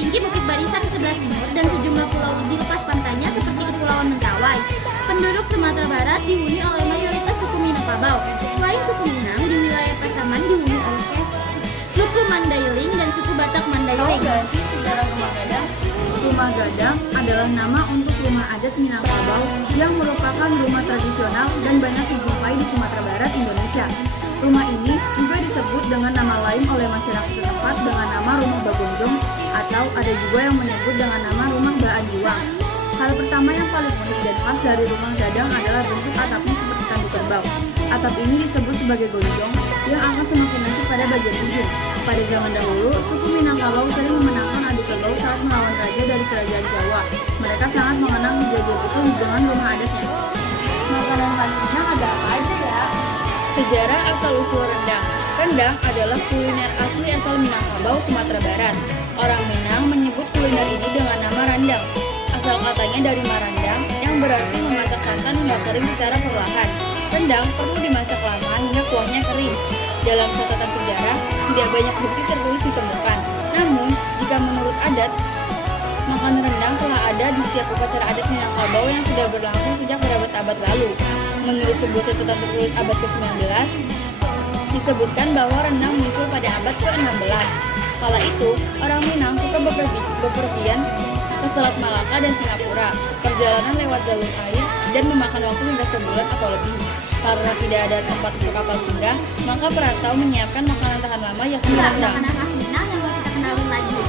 tertinggi Bukit Barisan di sebelah timur dan sejumlah pulau di lepas pantainya seperti Kepulauan Mentawai. Penduduk Sumatera Barat dihuni oleh mayoritas suku Minangkabau. Selain suku Minang, di wilayah Pasaman dihuni oleh suku Mandailing dan suku Batak Mandailing. Sejarah Rumah Gadang. Rumah Gadang adalah nama untuk rumah adat Minangkabau yang merupakan rumah tradisional dan banyak dijumpai di Sumatera Barat, Indonesia. Rumah ini juga disebut dengan nama lain oleh masyarakat setempat dengan nama Rumah Bagonjong atau ada juga yang menyebut dengan nama Rumah Baanjuang. Hal pertama yang paling unik dan khas dari Rumah Gadang adalah bentuk atapnya seperti tanduk kerbau. Atap ini disebut sebagai gonjong yang akan semakin nasib pada bagian ujung. Pada zaman dahulu, suku Minangkabau sering memenangkan adu kerbau saat melawan raja dari kerajaan Jawa. Mereka sangat mengenang kejadian itu dengan rumah adatnya. Makanan khas Minang ada apa aja ya? Sejarah asal-usul rendang. Rendang adalah kuliner asli asal Minangkabau, Sumatera Barat. Orang Minang menyebut kuliner ini dengan nama randang. Asal katanya dari marandang yang berarti memasak santan hingga kering secara perlahan. Rendang perlu dimasak lama hingga kuahnya kering. Dalam catatan sejarah, tidak banyak bukti tertulis ditemukan. Namun, jika menurut adat, makan rendang telah ada di setiap upacara adat Minangkabau yang sudah berlangsung sejak berabad-abad lalu. Menurut sebuah catatan tertulis abad ke-19, disebutkan bahwa rendang muncul pada abad ke-16. Kala itu, orang Minang suka bepergian ke Selat Malaka dan Singapura. Perjalanan lewat jalur air dan memakan waktu hingga sebulan atau lebih. Karena tidak ada tempat untuk kapal singgah, maka perantau menyiapkan makanan tahan lama yakni rendang. Makanan khas Minang yang mau kita kenalin lagi.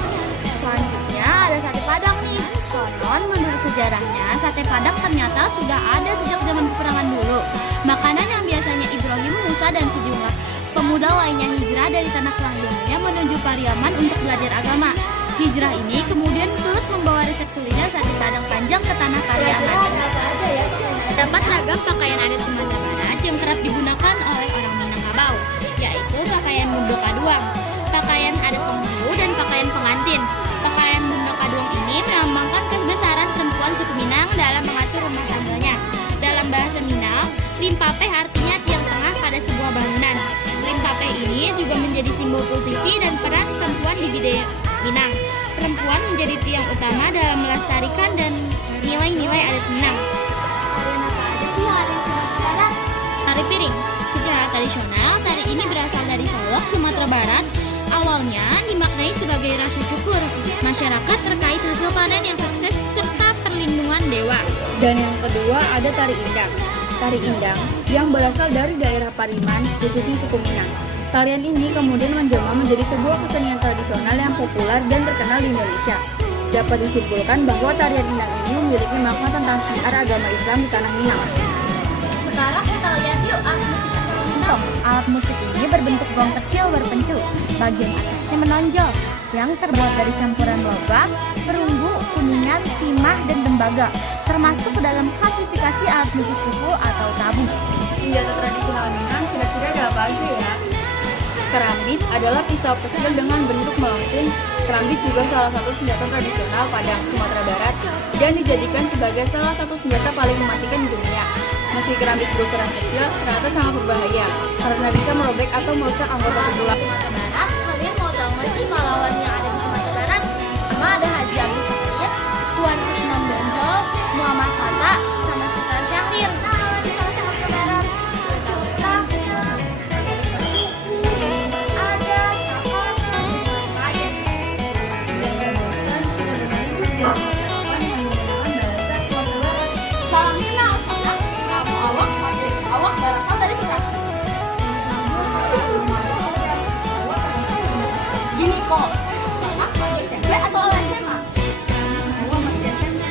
Selanjutnya ada sate Padang nih. Konon menurut sejarahnya, sate Padang ternyata sudah ada sejak zaman peperangan dulu. Makanan yang biasanya Ibrahim, Musa, dan sejumlah pemuda lainnya hijrah dari tanah kelahirannya menuju Pariaman untuk belajar agama. Hijrah ini kemudian turut membawa resep kuliner sate Padang panjang ke tanah Pariaman. Terdapat ragam pakaian adat Sumatera Barat yang kerap digunakan oleh orang Minangkabau, yaitu pakaian Mundo Kaduang, pakaian adat penghulu, dan pakaian pengantin. Pakaian Mundo Kaduang ini melambangkan kebesaran perempuan suku Minang dalam mengatur rumah tangganya. Dalam bahasa Minang, limpapeh artinya tiang tengah pada sebuah bangunan. Limpapeh ini juga menjadi simbol posisi dan peran perempuan di budaya Minang. Perempuan menjadi tiang utama dalam melestarikan dan nilai-nilai adat Minang. Tarian apa aja sih yang ada di Sumatera Barat? Tari piring. Secara tradisional, tari ini berasal dari Solok, Sumatera Barat. Awalnya dimaknai sebagai rasa syukur masyarakat terkait hasil panen yang sukses serta perlindungan dewa. Dan yang kedua ada tari indang. Tari indang yang berasal dari daerah Pariman, khususnya suku Minang. Tarian ini kemudian menjelma menjadi sebuah kesenian tradisional yang populer dan terkenal di Indonesia. Dapat disimpulkan bahwa tarian indang ini memiliki makna tentang syiar agama Islam di tanah Minang. Sekarang kita lihat yuk alat musik asal Minang. Alat musik ini berbentuk gong kecil berpencu. Bagian atasnya menonjol, yang terbuat dari campuran logam, perunggu, kuningan, timah, dan tembaga, termasuk ke dalam klasifikasi alat musik kuku atau tabu. Senjata tradisional Minang kira-kira ada apa aja ya? Kerambit adalah pisau kecil dengan bentuk melengkung. Kerambit juga salah satu senjata tradisional Padang, Sumatera Barat, dan dijadikan sebagai salah satu senjata paling mematikan di dunia. Meski kerambit berukuran kecil, ternyata sangat berbahaya karena bisa merobek atau merusak anggota tubuh. Sumatera Barat, kalian mau tahu nggak sih pahlawan yang ada di Sumatera Barat? Sama ada Haji Agus Said, Tuanku Imam Bonjol, Muhammad Hatta, sama Sultan Syahrir. Salam kenal, salam. Kamu awak berasal dari Bekasi. Gini kok, anak masih SMP atau SMA? Awak masih SMP.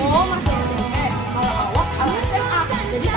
Oh, masih SMP. Kalau awak SMA, jadi